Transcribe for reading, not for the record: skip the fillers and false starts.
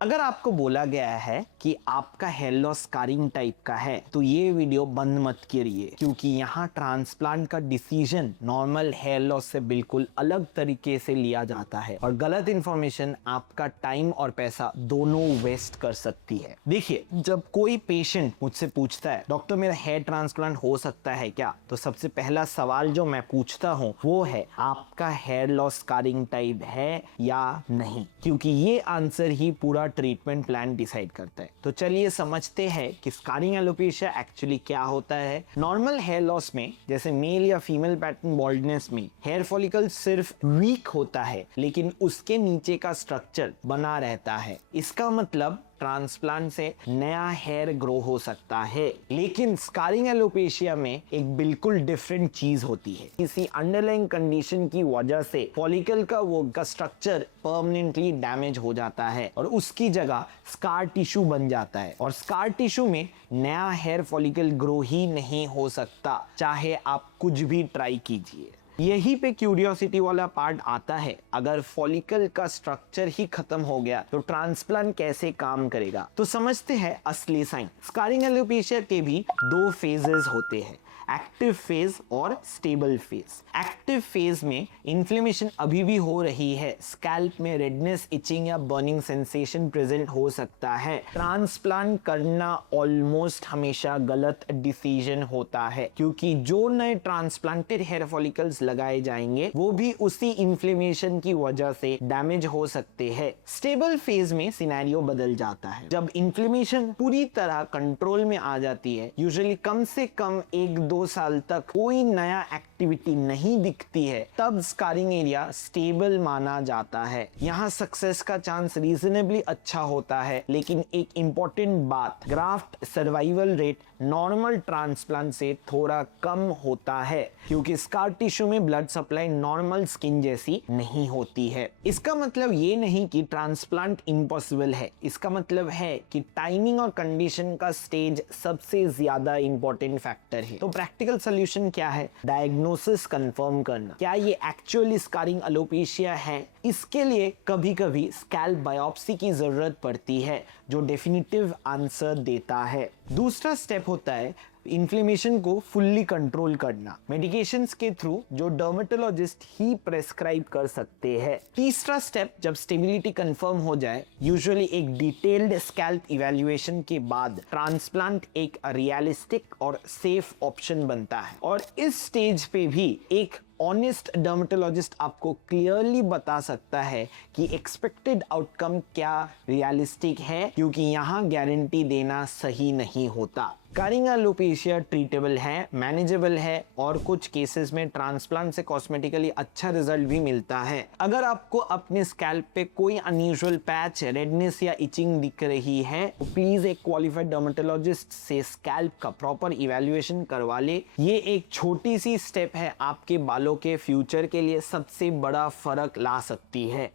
अगर आपको बोला गया है कि आपका हेयर लॉस स्कारिंग टाइप का है तो ये वीडियो बंद मत करिए, क्योंकि यहाँ ट्रांसप्लांट का डिसीजन नॉर्मल हेयर लॉस से बिल्कुल अलग तरीके से लिया जाता है और गलत इंफॉर्मेशन आपका टाइम और पैसा दोनों वेस्ट कर सकती है। देखिए, जब कोई पेशेंट मुझसे पूछता है डॉक्टर मेरा हेयर ट्रांसप्लांट हो सकता है क्या, तो सबसे पहला सवाल जो मैं पूछता हूँ वो है आपका हेयर लॉस स्कारिंग टाइप है या नहीं, क्योंकि ये आंसर ही पूरा ट्रीटमेंट प्लान डिसाइड करता है। तो चलिए समझते हैं कि स्कारिंग एलोपेशिया एक्चुअली क्या होता है। नॉर्मल हेयर लॉस में जैसे मेल या फीमेल पैटर्न बाल्डनेस में हेयर फॉलिकल सिर्फ वीक होता है, लेकिन उसके नीचे का स्ट्रक्चर बना रहता है। इसका मतलब ट्रांसप्लांट से नया हेयर ग्रो हो सकता है। लेकिन स्कारिंग एलोपेशिया में एक बिल्कुल डिफरेंट चीज होती है। किसी अंडरलाइंग कंडीशन की वजह से फॉलिकल का वो स्ट्रक्चर परमानेंटली डैमेज हो जाता है और उसकी जगह स्कार टिश्यू बन जाता है, और स्कार टिश्यू में नया हेयर फॉलिकल ग्रो ही नहीं हो सकता, चाहे आप कुछ भी ट्राई कीजिए। यही पे क्यूरियोसिटी वाला पार्ट आता है। अगर फॉलिकल का स्ट्रक्चर ही खत्म हो गया तो ट्रांसप्लांट कैसे काम करेगा, तो समझते हैं असली साइन। स्कारिंग एलोपेशिया के भी दो फेजेस होते हैं, एक्टिव फेज और स्टेबल फेज। एक्टिव फेज में इन्फ्लेमेशन अभी भी हो रही है, स्कैल्प में रेडनेस, इचिंग या बर्निंग सेंसेशन प्रेजेंट हो सकता है। ट्रांसप्लांट करना ऑलमोस्ट हमेशा गलत डिसीजन होता है, क्योंकि जो नए ट्रांसप्लांटेड हेयर फॉलिकल्स लगाए जाएंगे वो भी उसी इन्फ्लेमेशन की वजह से डैमेज हो सकते हैं। स्टेबल फेज में सिनेरियो बदल जाता है। जब इन्फ्लेमेशन पूरी तरह कंट्रोल में आ जाती है, यूजुअली कम से कम 1-2 साल तक कोई नया एक्टिविटी नहीं दिखती है, तब स्कारिंग एरिया स्टेबल माना जाता है। यहाँ सक्सेस का चांस रीजनेबली अच्छा होता है, लेकिन एक इंपॉर्टेंट बात, graft survival rate normal transplant से थोड़ा कम होता है, क्योंकि स्कार टिश्यू में ब्लड सप्लाई नॉर्मल स्किन जैसी नहीं होती है। इसका मतलब ये नहीं कि ट्रांसप्लांट इम्पॉसिबल है, इसका मतलब है कि टाइमिंग और कंडीशन का स्टेज सबसे ज्यादा इंपॉर्टेंट फैक्टर है। तो प्रैक्टिकल सोल्यूशन क्या है? डायग्नोसिस कंफर्म करना, क्या ये एक्चुअली स्कारिंग एलोपेशिया है। इसके लिए कभी कभी स्कैल्प बायोप्सी की जरूरत पड़ती है, जो डेफिनेटिव आंसर देता है। दूसरा स्टेप होता है इन्फ्लेमेशन को फुल्ली कंट्रोल करना, मेडिकेशंस के थ्रू, जो डर्मेटोलॉजिस्ट ही प्रेस्क्राइब कर सकते हैं। तीसरा स्टेप, जब स्टेबिलिटी कंफर्म हो जाए, यूजुअली एक डिटेल्ड स्कैल्प इवैल्यूएशन के बाद ट्रांसप्लांट एक रियलिस्टिक और सेफ ऑप्शन बनता है। और इस स्टेज पे भी एक ऑनेस्ट डर्मेटोलॉजिस्ट आपको क्लियरली बता सकता है कि एक्सपेक्टेड आउटकम क्या रियलिस्टिक है, क्योंकि यहाँ गारंटी देना सही नहीं होता। स्कारिंग एलोपेशिया ट्रीटेबल है, मैनेजेबल है, और कुछ केसेस में ट्रांसप्लांट से कॉस्मेटिकली अच्छा रिजल्ट भी मिलता है। अगर आपको अपने स्कैल्प पे कोई अनयूजुअल पैच, रेडनेस या इचिंग दिख रही है, तो प्लीज एक क्वालिफाइड डर्मेटोलॉजिस्ट से स्कैल्प का प्रॉपर इवैल्यूएशन करवा ले। ये एक छोटी सी स्टेप है, आपके बालों के फ्यूचर के लिए सबसे बड़ा फर्क ला सकती है।